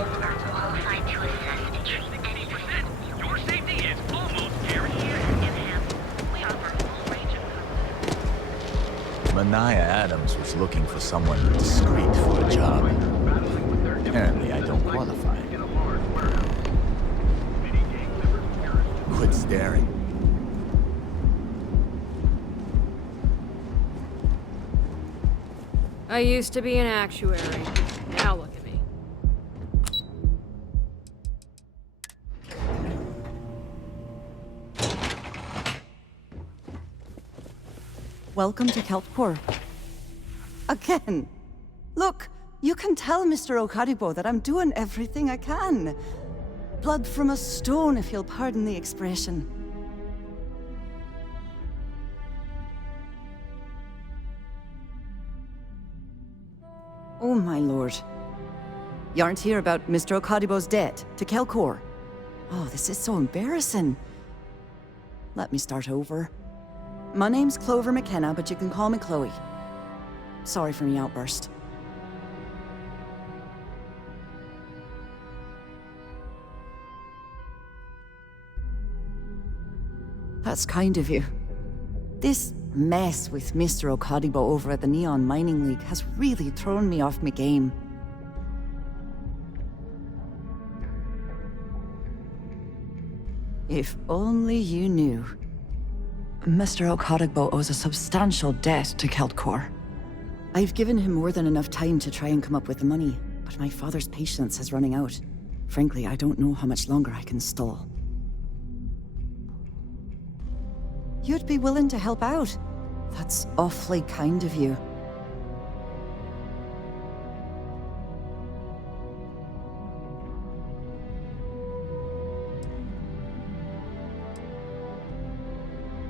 are qualified to assess and treat any 80%. Your safety is almost guaranteed. We offer a full range of Mania Adams was looking for someone discreet for a job. Apparently, I don't qualify. Quit staring. I used to be an actuary. Now look at me. Welcome to Kelpcore. Again. Look, you can tell Mr. Okaribo that I'm doing everything I can. Blood from a stone, if you'll pardon the expression. Oh, my lord. You aren't here about Mr. Okadibo's debt to Kelpcore. Oh, this is so embarrassing. Let me start over. My name's Clover McKenna, but you can call me Chloe. Sorry for me outburst. That's kind of you. This mess with Mr. Okadibo over at the Neon Mining League has really thrown me off my game. If only you knew. Mr. Okadibo owes a substantial debt to Kelpcore. I've given him more than enough time to try and come up with the money, but my father's patience is running out. Frankly, I don't know how much longer I can stall. You'd be willing to help out. That's awfully kind of you.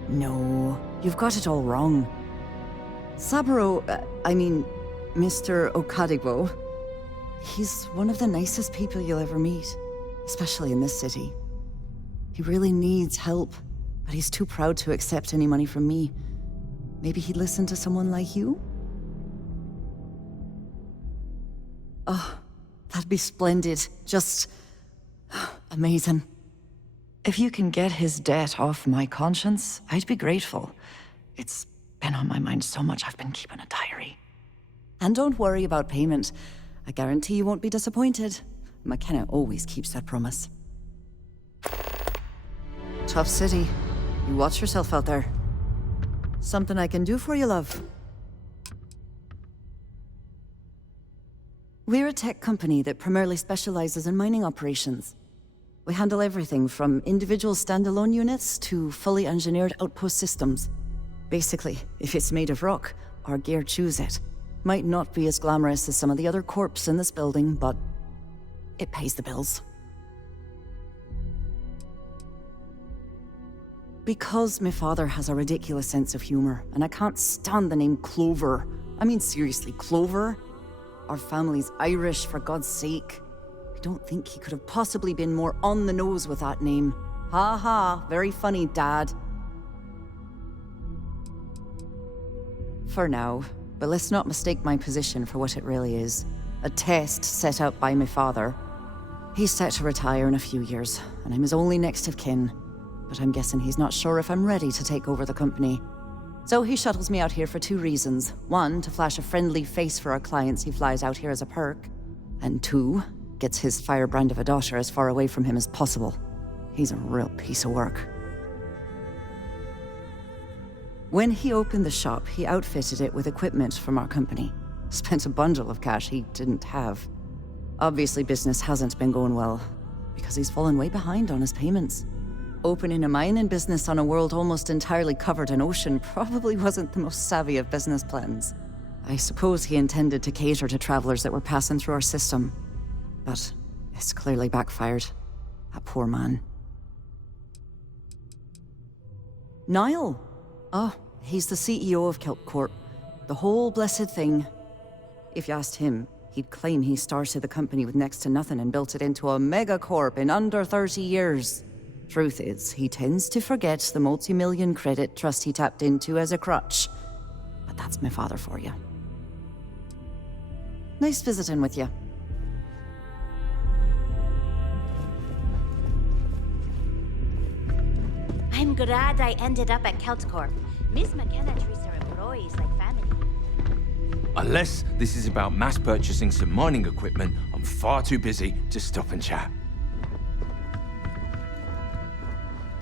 No, you've got it all wrong. Saburo, Mr. Okadibo, he's one of the nicest people you'll ever meet, especially in this city. He really needs help, but he's too proud to accept any money from me. Maybe he'd listen to someone like you? Oh, that'd be splendid. Just amazing. If you can get his debt off my conscience, I'd be grateful. It's been on my mind so much I've been keeping a diary. And don't worry about payment. I guarantee you won't be disappointed. McKenna always keeps that promise. Tough city. You watch yourself out there. Something I can do for you, love. We're a tech company that primarily specializes in mining operations. We handle everything from individual standalone units to fully engineered outpost systems. Basically, if it's made of rock, our gear chews it. Might not be as glamorous as some of the other corps in this building, but it pays the bills. Because my father has a ridiculous sense of humor, and I can't stand the name Clover. I mean, seriously, Clover? Our family's Irish, for God's sake. I don't think he could have possibly been more on the nose with that name. Ha ha, very funny, Dad. For now, but let's not mistake my position for what it really is. A test set out by my father. He's set to retire in a few years, and I'm his only next of kin. But I'm guessing he's not sure if I'm ready to take over the company. So he shuttles me out here for two reasons. One, to flash a friendly face for our clients he flies out here as a perk. And two, gets his firebrand of a daughter as far away from him as possible. He's a real piece of work. When he opened the shop, he outfitted it with equipment from our company. Spent a bundle of cash he didn't have. Obviously, business hasn't been going well, because he's fallen way behind on his payments. Opening a mining business on a world almost entirely covered in ocean probably wasn't the most savvy of business plans. I suppose he intended to cater to travelers that were passing through our system. But it's clearly backfired. That poor man. Niall? Oh, he's the CEO of Kelpcore. The whole blessed thing. If you asked him, he'd claim he started the company with next to nothing and built it into a megacorp in under 30 years. Truth is, he tends to forget the multi-million credit trust he tapped into as a crutch. But that's my father for you. Nice visiting with you. glad I ended up at KeltCorp. Miss McKenna treats her employees like family. Unless this is about mass purchasing some mining equipment, I'm far too busy to stop and chat.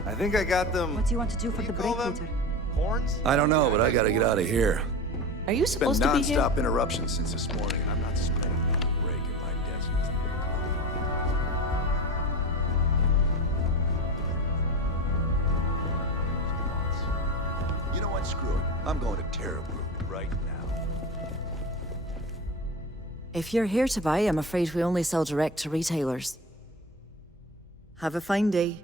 I think I got them. What do you want to do for the break, them? Peter? Horns? I don't know, but I gotta get out of here. Are you It's been supposed to be here? non-stop interruptions since this morning. I'm not spending another break at my desk. You know what? Screw it. I'm going to Terra Group right now. If you're here to buy, I'm afraid we only sell direct to retailers. Have a fine day.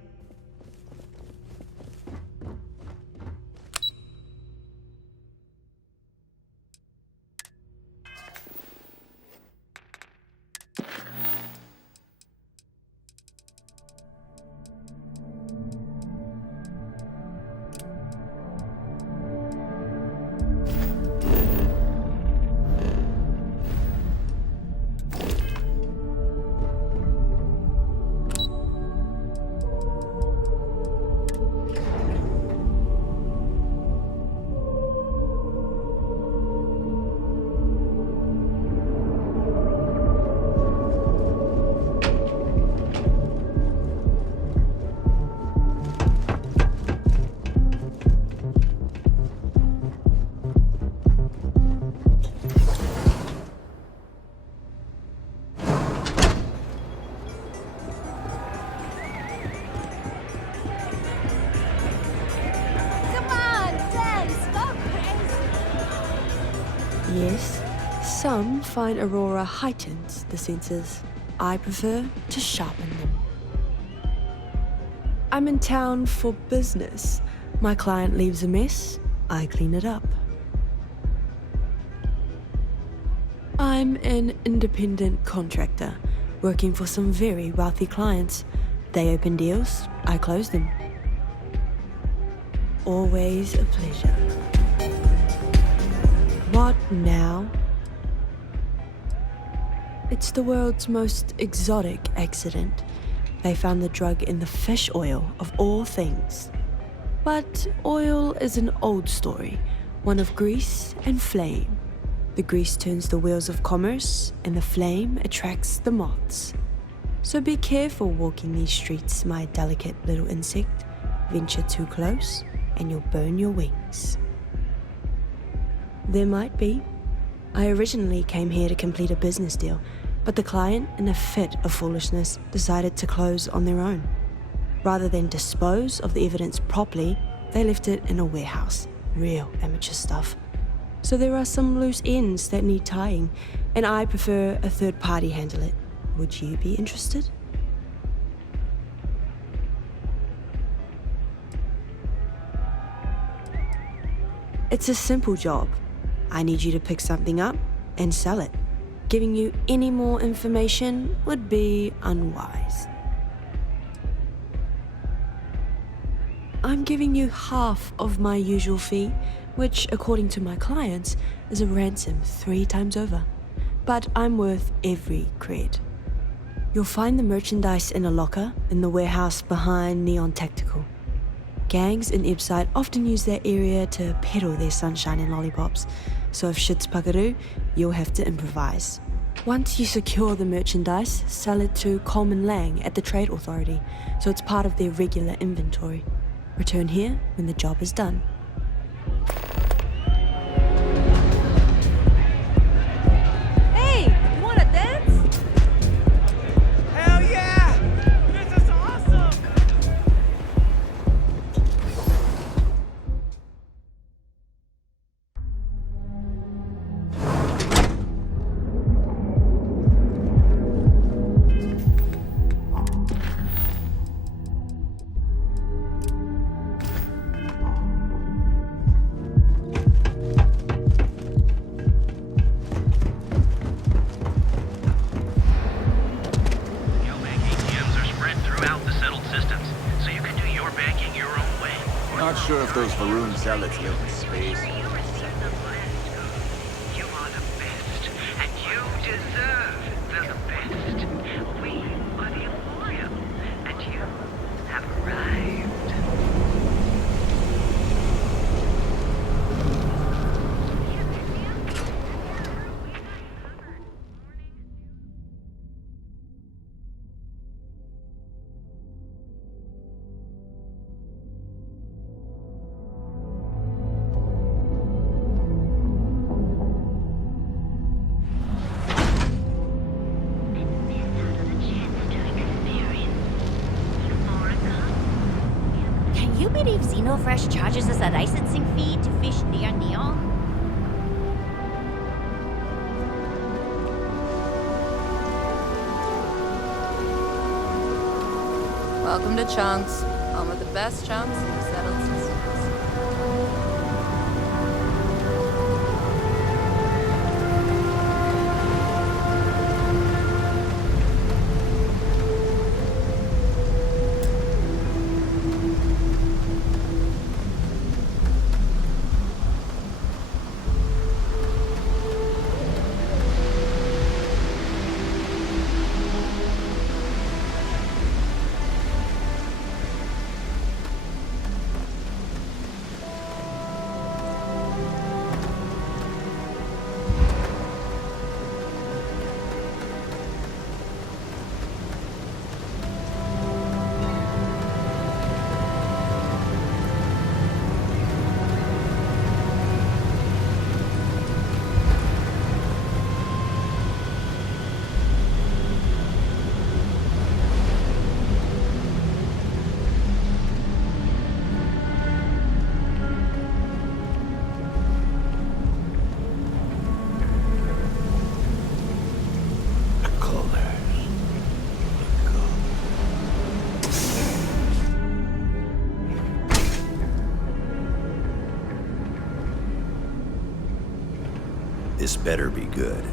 Yes, some find Aurora heightens the senses. I prefer to sharpen them. I'm in town for business. My client leaves a mess, I clean it up. I'm an independent contractor, working for some very wealthy clients. They open deals, I close them. Always a pleasure. What now? It's the world's most exotic accident. They found the drug in the fish oil, of all things. But oil is an old story, one of grease and flame. The grease turns the wheels of commerce, and the flame attracts the moths. So be careful walking these streets, my delicate little insect. Venture too close, and you'll burn your wings. There might be. I originally came here to complete a business deal, but the client, in a fit of foolishness, decided to close on their own. Rather than dispose of the evidence properly, they left it in a warehouse. Real amateur stuff. So there are some loose ends that need tying, and I prefer a third party handle it. Would you be interested? It's a simple job. I need you to pick something up and sell it. Giving you any more information would be unwise. I'm giving you half of my usual fee, which, according to my clients, is a ransom 3 times over. But I'm worth every cred. You'll find the merchandise in a locker in the warehouse behind Neon Tactical. Gangs in Ibside often use that area to peddle their sunshine and lollipops, so if shit's puckaroo, you'll have to improvise. Once you secure the merchandise, sell it to Coleman Lang at the Trade Authority, so it's part of their regular inventory. Return here when the job is done. Hey, you wanna dance? Hell yeah! This is awesome! Not sure if those maroon zealots live in space. You receive the best. You are the best, and you deserve the best. We are the loyal, and you have arrived. Fresh charges us a licensing fee to fish near Neon? Welcome to Chunks, home of the best chunks in the settled systems. This better be good.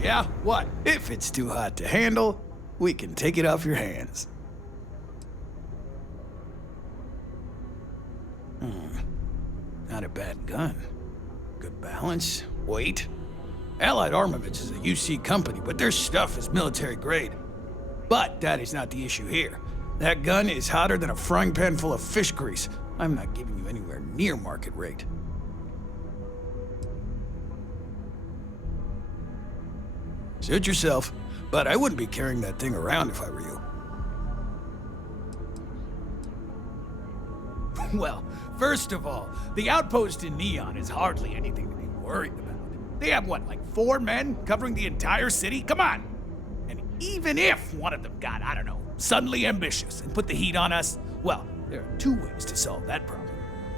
Yeah, what? If it's too hot to handle, we can take it off your hands. Not a bad gun. Good balance, weight. Allied Armaments is a UC company, but their stuff is military grade. But that is not the issue here. That gun is hotter than a frying pan full of fish grease. I'm not giving you anywhere near market rate. Suit yourself, but I wouldn't be carrying that thing around if I were you. Well, first of all, the outpost in Neon is hardly anything to be worried about. They have, what, like 4 men covering the entire city? Come on! And even if one of them got, I don't know, suddenly ambitious and put the heat on us, well, there are 2 ways to solve that problem.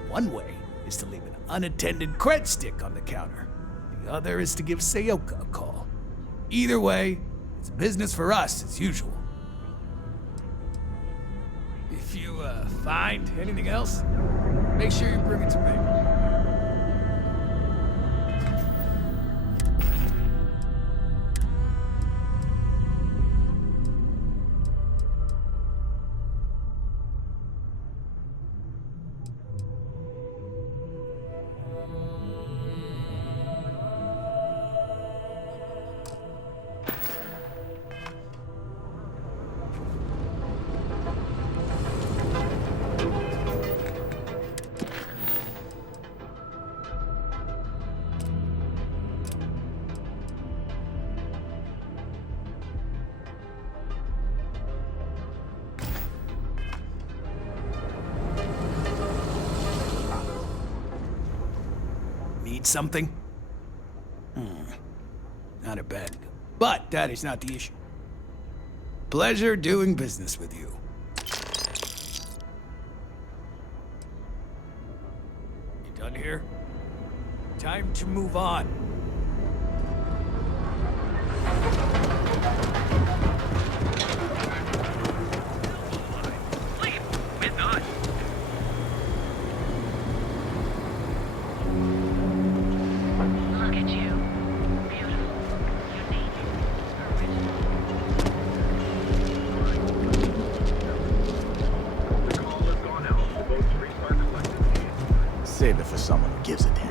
One way is to leave an unattended cred stick on the counter. The other is to give Sayoka a call. Either way, it's business for us as usual. If you find anything else, make sure you bring it to me. something? Not a bad. But that is not the issue. Pleasure doing business with you. You done here? Time to move on. Sleep with us. Look at you. Beautiful. Unique. Original. The call has gone out. Boats restart collectively. Save it for someone who gives a damn.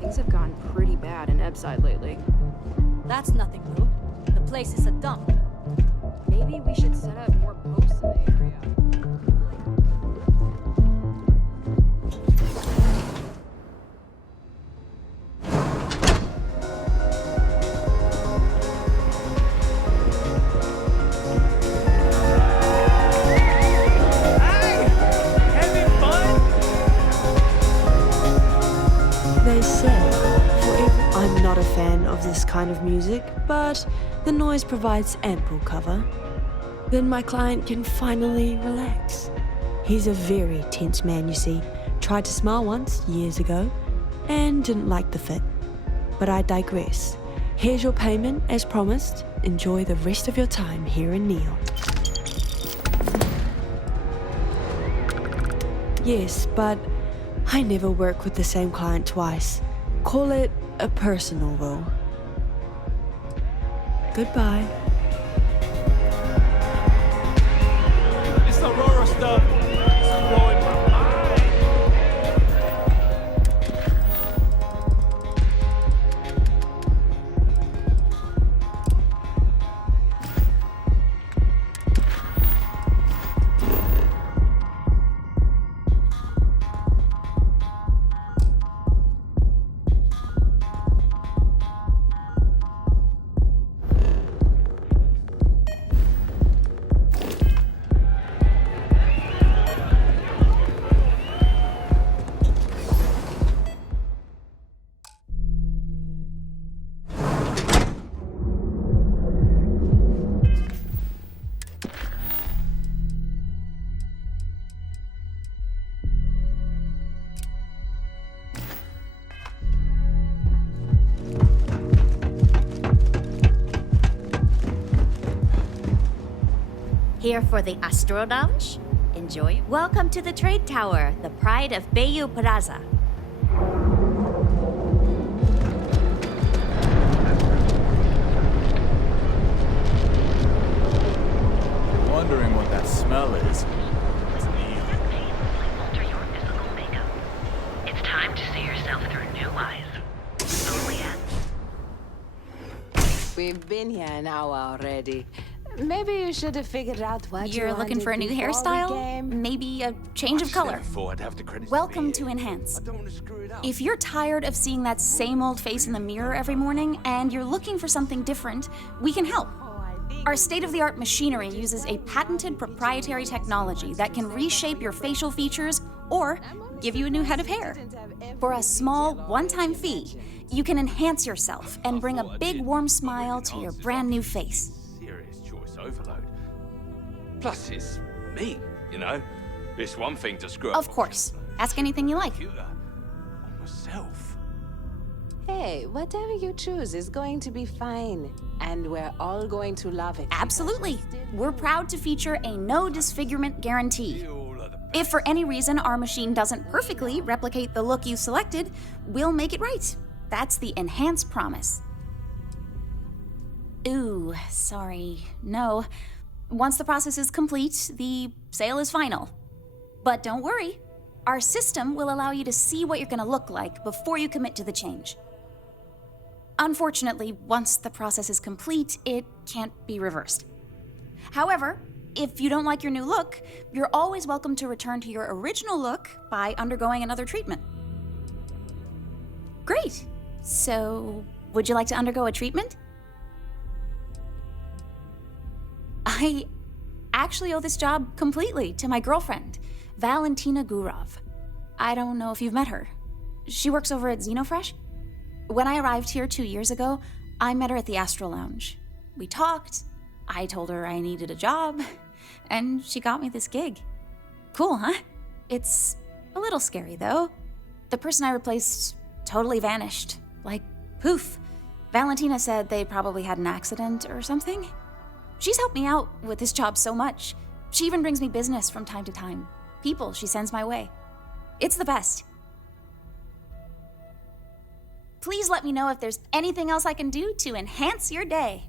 Things have gone pretty bad in Ebside lately. That's nothing new. The place is a dump. Maybe we should set up more posts in the area. Having fun? They say, I'm not a fan of this kind of music, but the noise provides ample cover. Then my client can finally relax. He's a very tense man, you see. Tried to smile once, years ago, and didn't like the fit. But I digress. Here's your payment, as promised. Enjoy the rest of your time here in Neon. Yes, but I never work with the same client twice. Call it a personal role. Goodbye. This Aurora stuff is blowing my mind. Here for the Astro Lounge? Enjoy. Welcome to the Trade Tower, the pride of Bayou Plaza. Wondering what that smell is. It's neon. Alter your physical makeup. It's time to see yourself through new eyes. Slowly We've been here an hour already. Maybe you should have figured out what You're looking for a new hairstyle? Maybe a change of color. Welcome to Enhance. If you're tired of seeing that same old face in the mirror every morning and you're looking for something different, we can help. Our state-of-the-art machinery uses a patented proprietary technology that can reshape your facial features or give you a new head of hair. For a small, one-time fee, you can enhance yourself and bring a big, warm smile to your brand new face. Overload. Plus, it's me, you know? It's one thing to screw up. Of course. Ask anything you like. On myself. Hey, whatever you choose is going to be fine. And we're all going to love it. Absolutely. We're proud to feature a no disfigurement guarantee. If for any reason our machine doesn't perfectly replicate the look you selected, we'll make it right. That's the Enhance promise. Ooh, sorry. No. Once the process is complete, the sale is final. But don't worry. Our system will allow you to see what you're going to look like before you commit to the change. Unfortunately, once the process is complete, it can't be reversed. However, if you don't like your new look, you're always welcome to return to your original look by undergoing another treatment. Great. So, would you like to undergo a treatment? I actually owe this job completely to my girlfriend, Valentina Gurov. I don't know if you've met her. She works over at Xenofresh. When I arrived here 2 years ago, I met her at the Astro Lounge. We talked, I told her I needed a job, and she got me this gig. Cool, huh? It's a little scary, though. The person I replaced totally vanished. Like, poof. Valentina said they probably had an accident or something. She's helped me out with this job so much. She even brings me business from time to time. People she sends my way. It's the best. Please let me know if there's anything else I can do to enhance your day.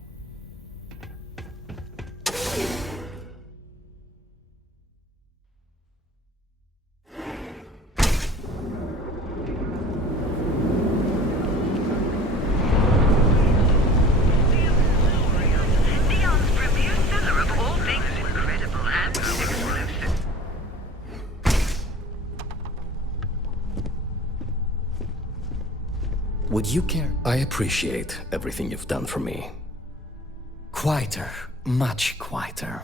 Would you care? I appreciate everything you've done for me. Quieter, much quieter.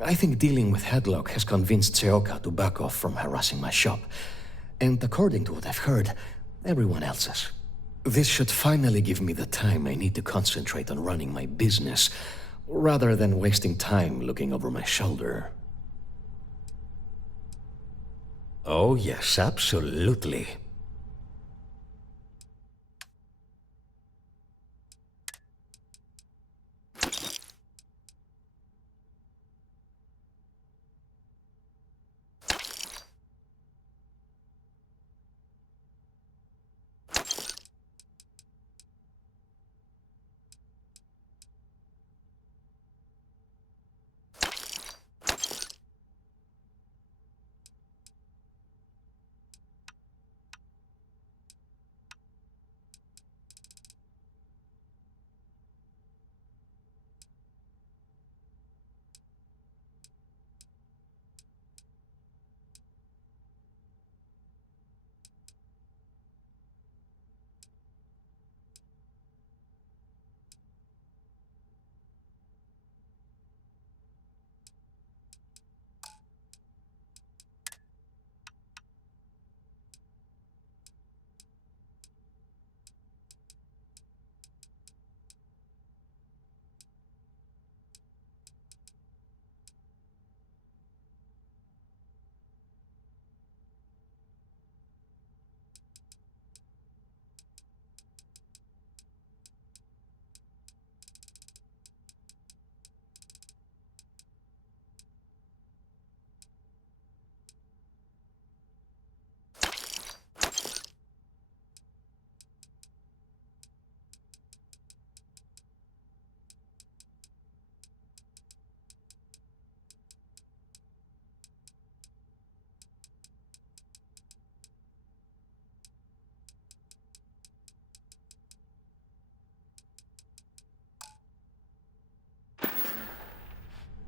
I think dealing with Headlock has convinced Seoka to back off from harassing my shop. And according to what I've heard, everyone else's. This should finally give me the time I need to concentrate on running my business, rather than wasting time looking over my shoulder. Oh yes, absolutely.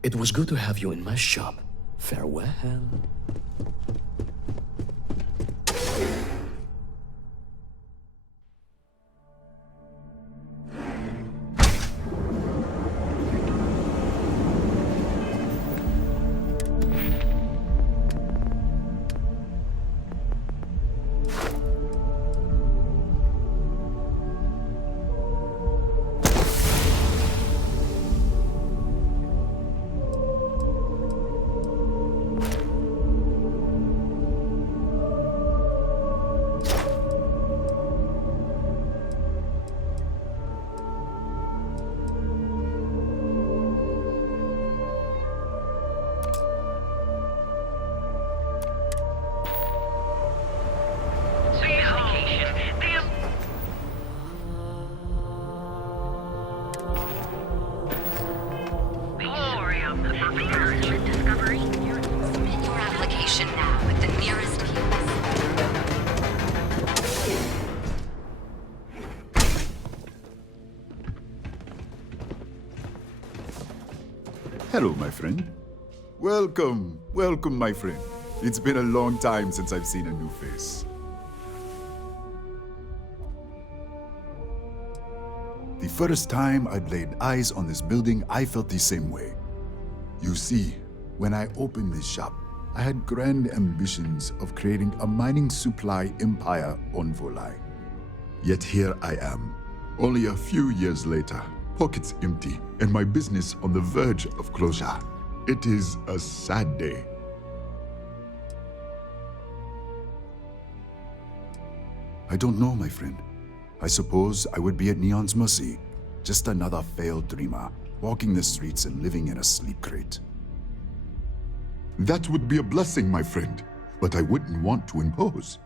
It was good to have you in my shop. Farewell. Hello, my friend. Welcome, welcome, my friend. It's been a long time since I've seen a new face. The first time I'd laid eyes on this building, I felt the same way. You see, when I opened this shop, I had grand ambitions of creating a mining supply empire on Volai. Yet here I am, only a few years later, pockets empty, and my business on the verge of closure. It is a sad day. I don't know, my friend. I suppose I would be at Neon's mercy. Just another failed dreamer, walking the streets and living in a sleep crate. That would be a blessing, my friend, but I wouldn't want to impose.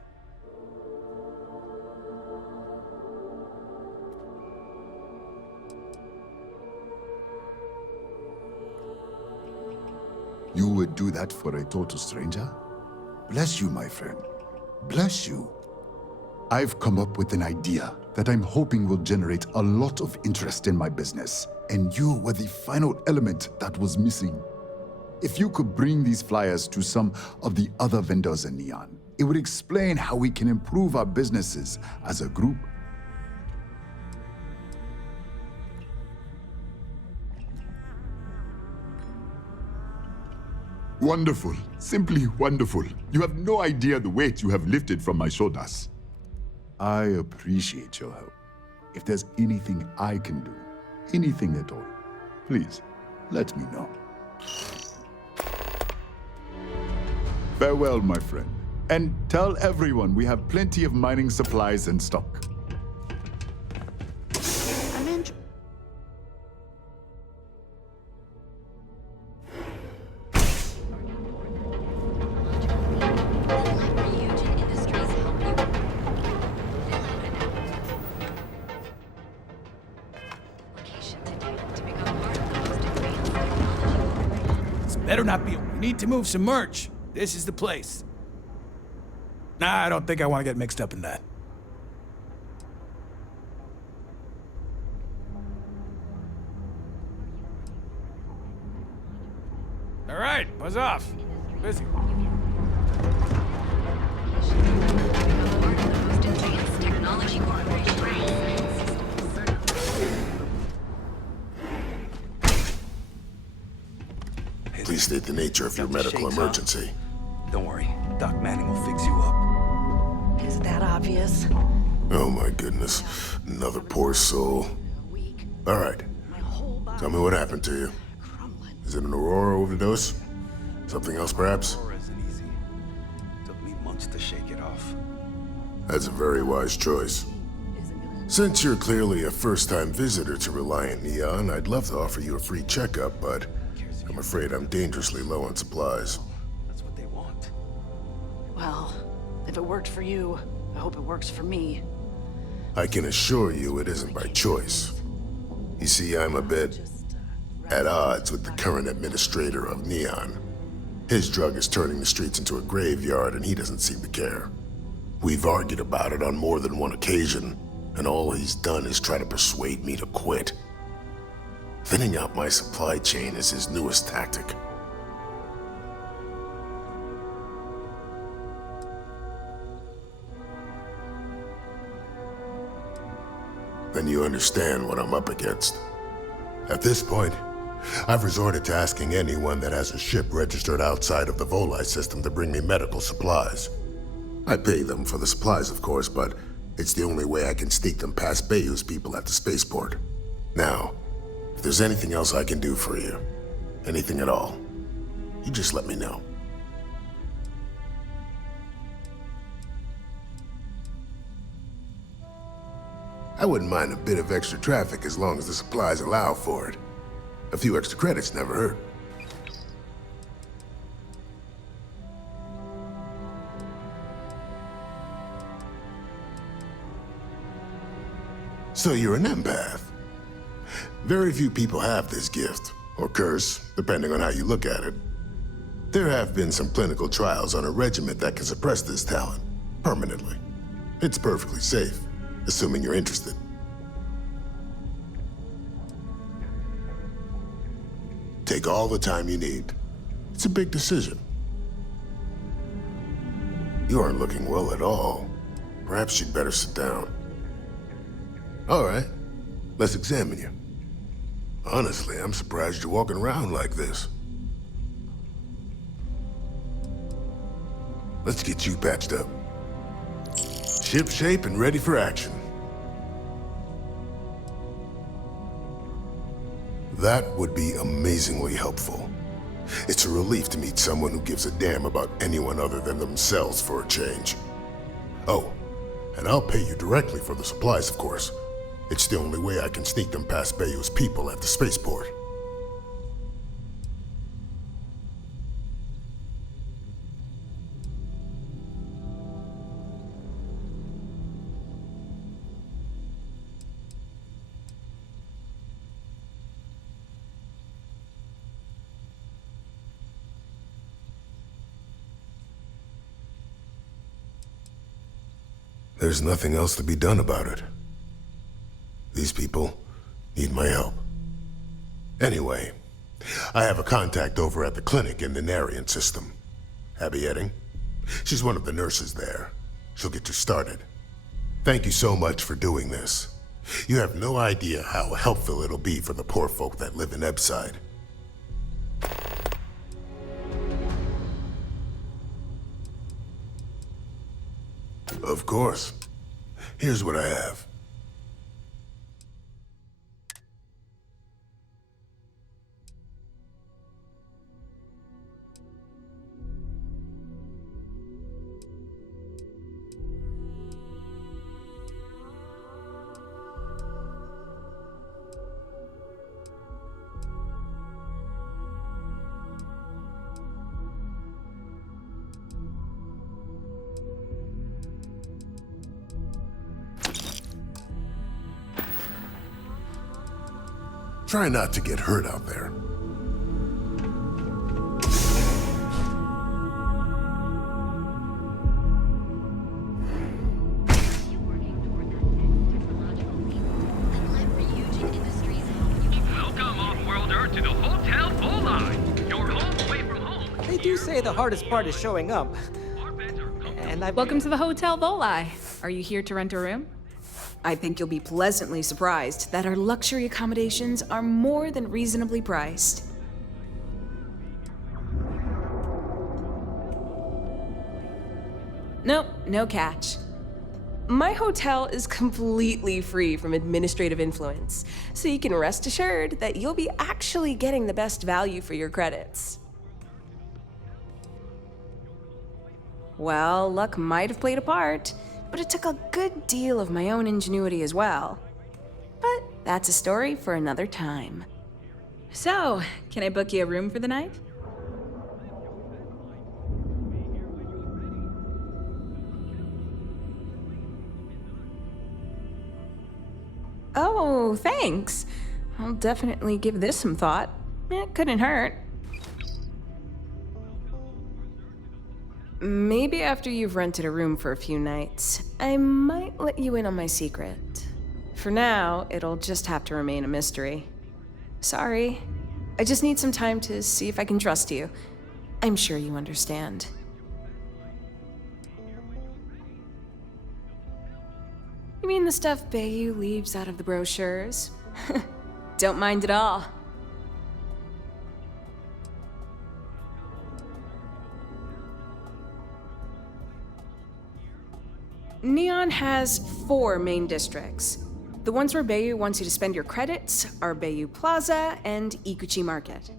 You would do that for a total stranger? Bless you, my friend. Bless you. I've come up with an idea that I'm hoping will generate a lot of interest in my business, and you were the final element that was missing. If you could bring these flyers to some of the other vendors in Neon, it would explain how we can improve our businesses as a group. Wonderful. Simply wonderful. You have no idea the weight you have lifted from my shoulders. I appreciate your help. If there's anything I can do, anything at all, please, let me know. Farewell, my friend. And tell everyone we have plenty of mining supplies in stock. Better not be. We need to move some merch. This is the place. Nah, I don't think I want to get mixed up in that. All right, buzz off. Busy. Please state the nature of your medical emergency. Don't worry, Doc Manning will fix you up. Is that obvious? Oh my goodness, another poor soul. All right, tell me what happened to you. Is it an Aurora overdose? Something else, perhaps? Took me months to shake it off. That's a very wise choice. Since you're clearly a first-time visitor to Reliant Neon, I'd love to offer you a free checkup, but I'm afraid I'm dangerously low on supplies. That's what they want. Well, if it worked for you, I hope it works for me. I can assure you it isn't by choice. You see, I'm a bit at odds with the current administrator of Neon. His drug is turning the streets into a graveyard, and he doesn't seem to care. We've argued about it on more than one occasion, and all he's done is try to persuade me to quit. Thinning out my supply chain is his newest tactic. Then you understand what I'm up against. At this point, I've resorted to asking anyone that has a ship registered outside of the Volai system to bring me medical supplies. I pay them for the supplies, of course, but it's the only way I can sneak them past Bayou's people at the spaceport. Now, if there's anything else I can do for you, anything at all, you just let me know. I wouldn't mind a bit of extra traffic as long as the supplies allow for it. A few extra credits never hurt. So you're an empath. Very few people have this gift, or curse, depending on how you look at it. There have been some clinical trials on a regimen that can suppress this talent, permanently. It's perfectly safe, assuming you're interested. Take all the time you need. It's a big decision. You aren't looking well at all. Perhaps you'd better sit down. All right, let's examine you. Honestly, I'm surprised you're walking around like this. Let's get you patched up. Ship shape and ready for action. That would be amazingly helpful. It's a relief to meet someone who gives a damn about anyone other than themselves for a change. Oh, and I'll pay you directly for the supplies, of course. It's the only way I can sneak them past Bayou's people at the spaceport. There's nothing else to be done about it. These people need my help. Anyway, I have a contact over at the clinic in the Narian system. Abby Edding. She's one of the nurses there. She'll get you started. Thank you so much for doing this. You have no idea how helpful it'll be for the poor folk that live in Ebside. Of course. Here's what I have. Try not to get hurt out there. Welcome, off-worlder, to the Hotel Volai. Your home away from home. They do say the hardest part is showing up. And Welcome to the Hotel Volai. Are you here to rent a room? I think you'll be pleasantly surprised that our luxury accommodations are more than reasonably priced. Nope, no catch. My hotel is completely free from administrative influence, so you can rest assured that you'll be actually getting the best value for your credits. Well, luck might have played a part, but it took a good deal of my own ingenuity as well. But that's a story for another time. So, can I book you a room for the night? Oh, thanks. I'll definitely give this some thought. It couldn't hurt. Maybe after you've rented a room for a few nights, I might let you in on my secret. For now, it'll just have to remain a mystery. Sorry. I just need some time to see if I can trust you. I'm sure you understand. You mean the stuff Bayou leaves out of the brochures? Don't mind at all. Neon has 4 main districts. The ones where Bayou wants you to spend your credits are Bayou Plaza and Ikuchi Market.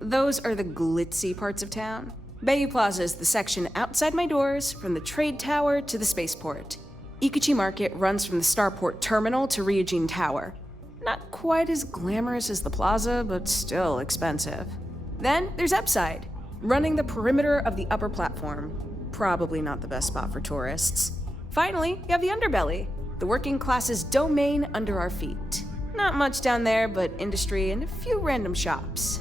Those are the glitzy parts of town. Bayou Plaza is the section outside my doors, from the trade tower to the spaceport. Ikuchi Market runs from the Starport Terminal to Ryujin Tower. Not quite as glamorous as the plaza, but still expensive. Then there's Ebside, running the perimeter of the upper platform. Probably not the best spot for tourists. Finally, you have the underbelly, the working class's domain under our feet. Not much down there, but industry and a few random shops.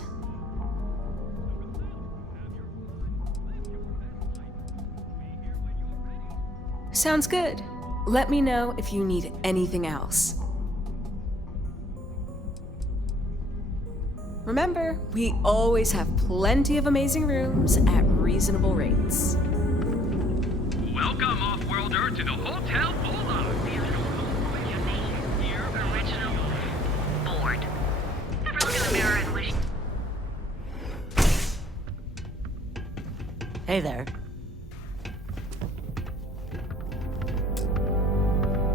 Sounds good. Let me know if you need anything else. Remember, we always have plenty of amazing rooms at reasonable rates. Welcome, off-worlder, to the Hotel Volai. Your original board. Ever look in the mirror and wish... Hey there.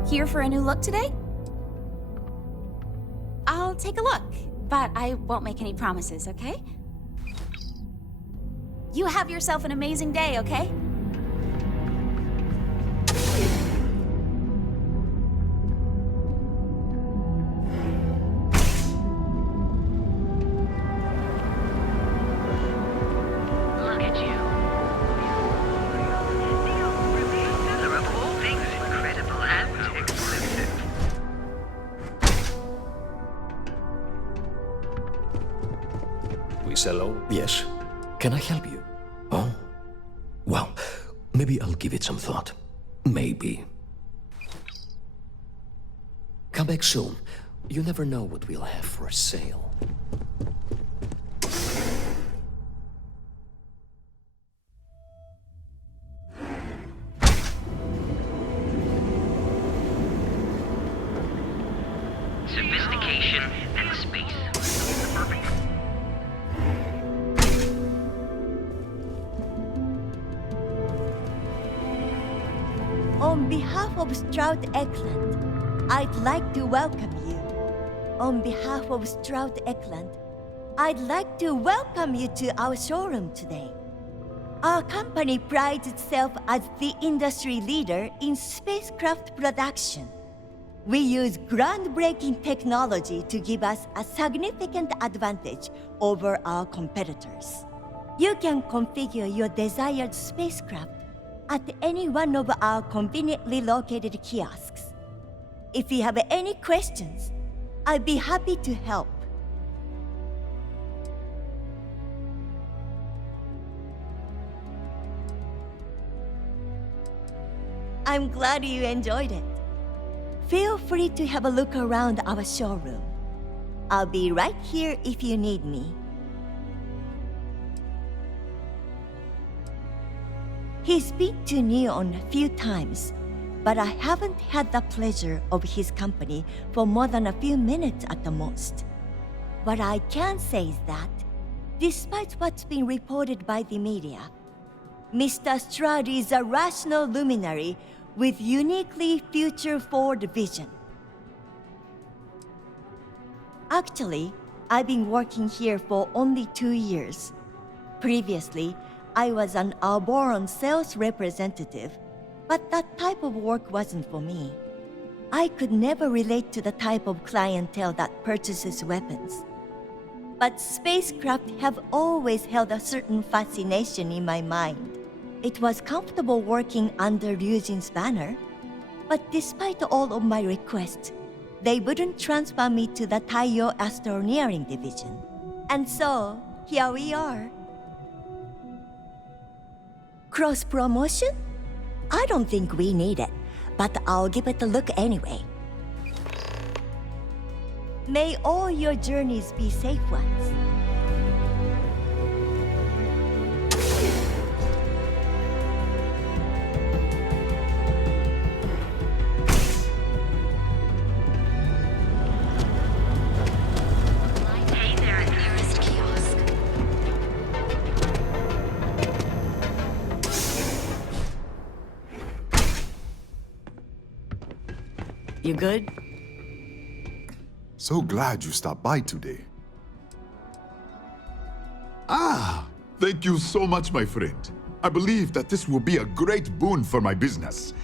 Here for a new look today? I'll take a look, but I won't make any promises, okay? You have yourself an amazing day, okay? Look at you. The bestseller of all things incredible and exclusive. We sell all? Yes. Can I help you? Oh? Well, maybe I'll give it some thought. Maybe. Come back soon. You never know what we'll have for sale. Sophistication and space. The perfect. On behalf of Stroud Eckland, I'd like to welcome you. On behalf of Stroud Eckland, I'd like to welcome you to our showroom today. Our company prides itself as the industry leader in spacecraft production. We use groundbreaking technology to give us a significant advantage over our competitors. You can configure your desired spacecraft at any one of our conveniently located kiosks. If you have any questions, I'd be happy to help. I'm glad you enjoyed it. Feel free to have a look around our showroom. I'll be right here if you need me. He's been to Neon a few times, but I haven't had the pleasure of his company for more than a few minutes at the most. What I can say is that, despite what's been reported by the media, Mr. Stroud is a rational luminary with uniquely future-forward vision. Actually, I've been working here for only 2 years. Previously, I was an Arboron sales representative, but that type of work wasn't for me. I could never relate to the type of clientele that purchases weapons. But spacecraft have always held a certain fascination in my mind. It was comfortable working under Ryujin's banner, but despite all of my requests, they wouldn't transfer me to the Taiyo Astroneering Division. And so, here we are. Cross-promotion? I don't think we need it, but I'll give it a look anyway. May all your journeys be safe ones. You good? So glad you stopped by today. Ah, thank you so much, my friend. I believe that this will be a great boon for my business.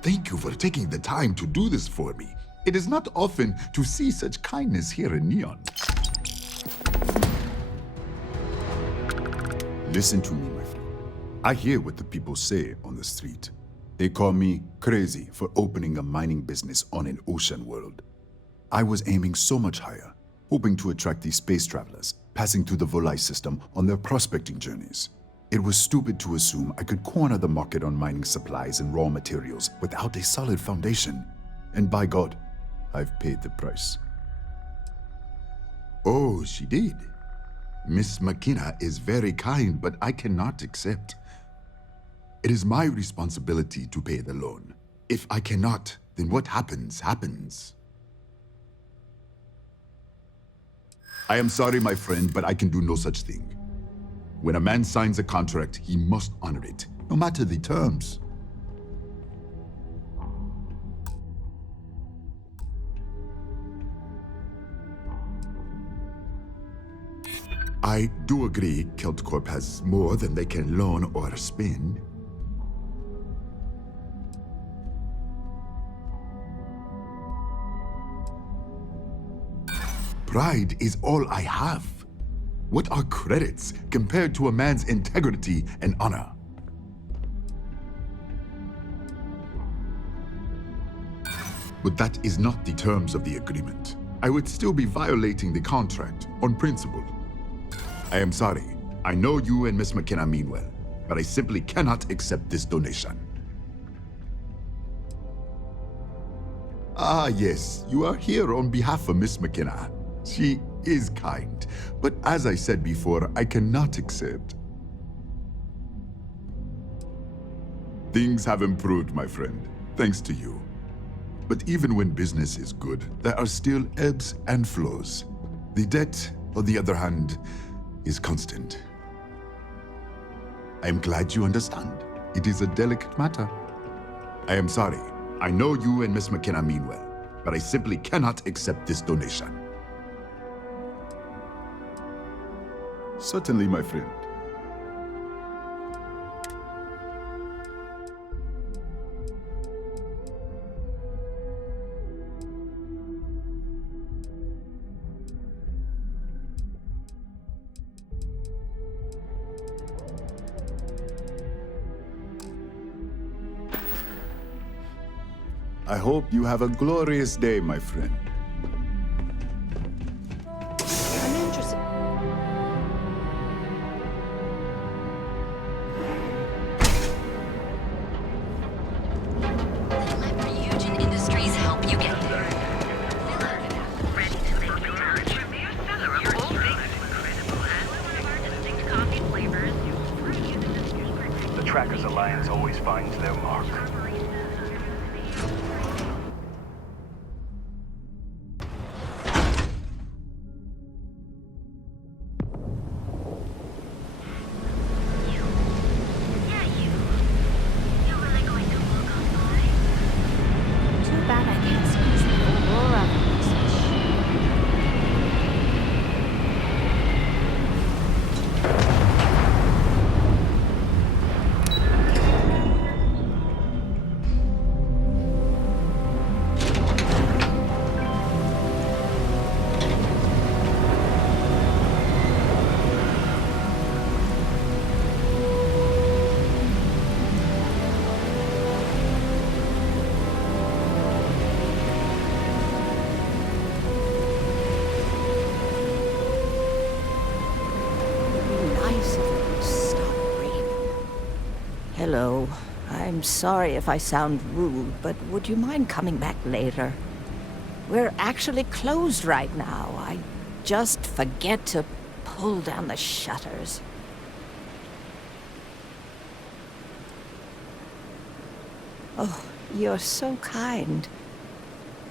Thank you for taking the time to do this for me. It is not often to see such kindness here in Neon. Listen to me, my friend. I hear what the people say on the street. They call me crazy for opening a mining business on an ocean world. I was aiming so much higher, hoping to attract these space travelers passing through the Volai system on their prospecting journeys. It was stupid to assume I could corner the market on mining supplies and raw materials without a solid foundation. And by God, I've paid the price. Oh, she did. Miss McKenna is very kind, but I cannot accept. It is my responsibility to pay the loan. If I cannot, then what happens, happens. I am sorry, my friend, but I can do no such thing. When a man signs a contract, he must honor it, no matter the terms. I do agree KeltCorp has more than they can loan or spin. Pride is all I have. What are credits compared to a man's integrity and honor? But that is not the terms of the agreement. I would still be violating the contract on principle. I am sorry. I know you and Miss McKenna mean well, but I simply cannot accept this donation. Ah, yes, you are here on behalf of Miss McKenna. She is kind, but as I said before, I cannot accept. Things have improved, my friend, thanks to you. But even when business is good, there are still ebbs and flows. The debt, on the other hand, is constant. I am glad you understand. It is a delicate matter. I am sorry. I know you and Miss McKenna mean well, but I simply cannot accept this donation. Certainly, my friend. I hope you have a glorious day, my friend. I'm interested. Let Ryujin Industries help you get there. Ready to make your own premier seller of all things incredible and distinct coffee flavors. The Trackers Alliance always finds their mark. Hello. I'm sorry if I sound rude, but would you mind coming back later? We're actually closed right now. I just forget to pull down the shutters. Oh, you're so kind.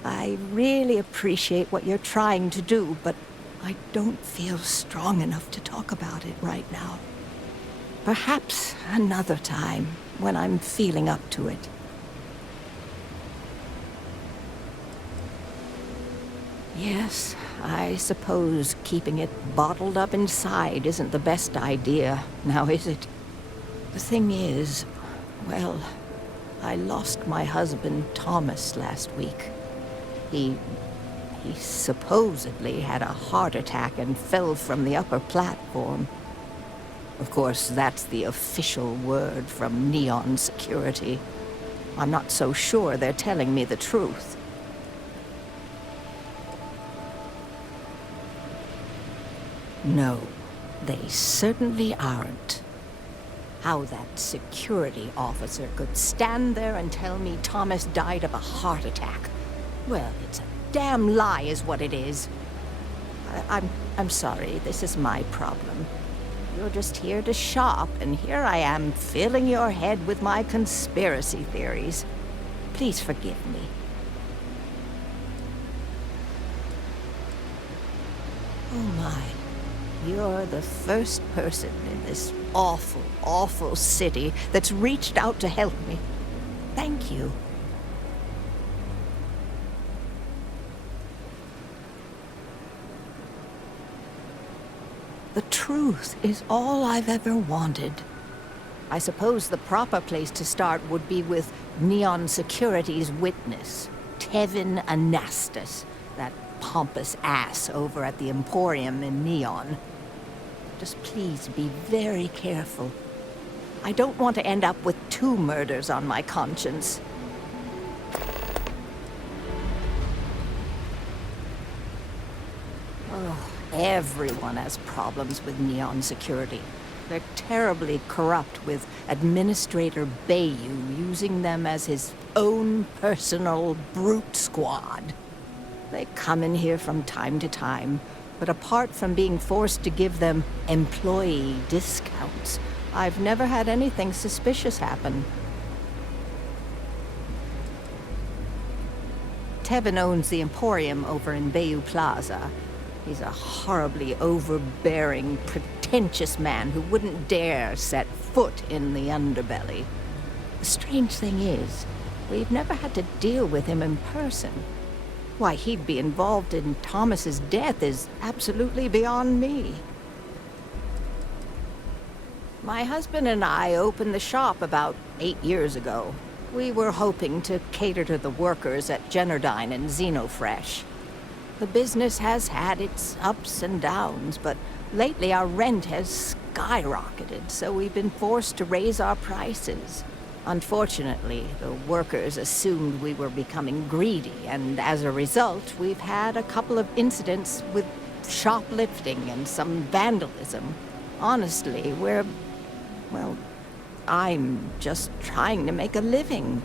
I really appreciate what you're trying to do, but I don't feel strong enough to talk about it right now. Perhaps another time, when I'm feeling up to it. Yes, I suppose keeping it bottled up inside isn't the best idea, now is it? The thing is, well, I lost my husband Thomas last week. He supposedly had a heart attack and fell from the upper platform. Of course, that's the official word from Neon Security. I'm not so sure they're telling me the truth. No, they certainly aren't. How that security officer could stand there and tell me Thomas died of a heart attack. Well, it's a damn lie is what it is. I'm sorry, this is my problem. You're just here to shop, and here I am filling your head with my conspiracy theories. Please forgive me. Oh my. You're the first person in this awful, awful city that's reached out to help me. Thank you. The truth is all I've ever wanted. I suppose the proper place to start would be with Neon Security's witness, Tevin Anastas, that pompous ass over at the Emporium in Neon. Just please be very careful. I don't want to end up with 2 murders on my conscience. Oh, everyone has problems with Neon Security. They're terribly corrupt, with Administrator Bayou using them as his own personal brute squad. They come in here from time to time, but apart from being forced to give them employee discounts, I've never had anything suspicious happen. Tevin owns the Emporium over in Bayou Plaza. He's a horribly overbearing, pretentious man who wouldn't dare set foot in the underbelly. The strange thing is, we've never had to deal with him in person. Why he'd be involved in Thomas's death is absolutely beyond me. My husband and I opened the shop about 8 years ago. We were hoping to cater to the workers at Generdine and Xenofresh. The business has had its ups and downs, but lately our rent has skyrocketed, so we've been forced to raise our prices. Unfortunately, the workers assumed we were becoming greedy, and as a result, we've had a couple of incidents with shoplifting and some vandalism. Honestly, well, I'm just trying to make a living.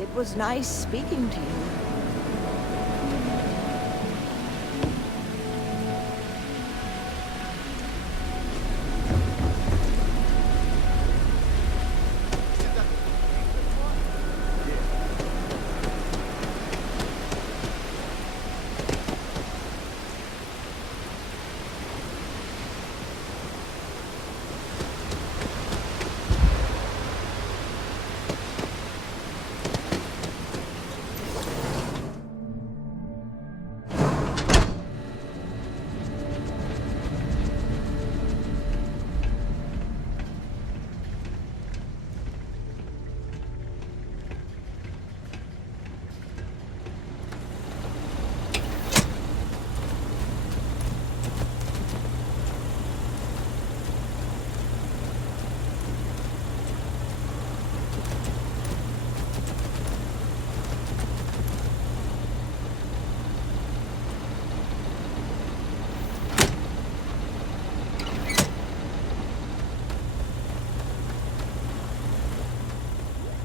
It was nice speaking to you.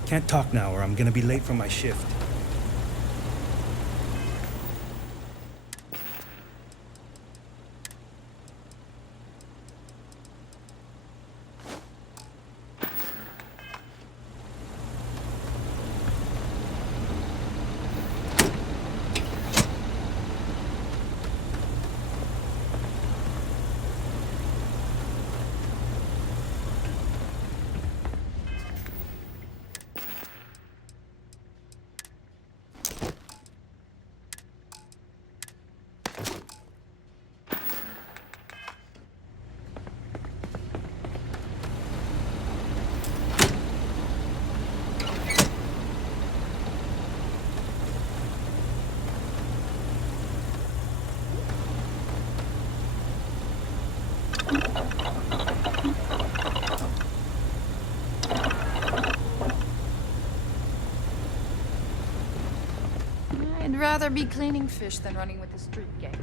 Can't talk now or I'm gonna be late for my shift. I'd rather be cleaning fish than running with the street gang.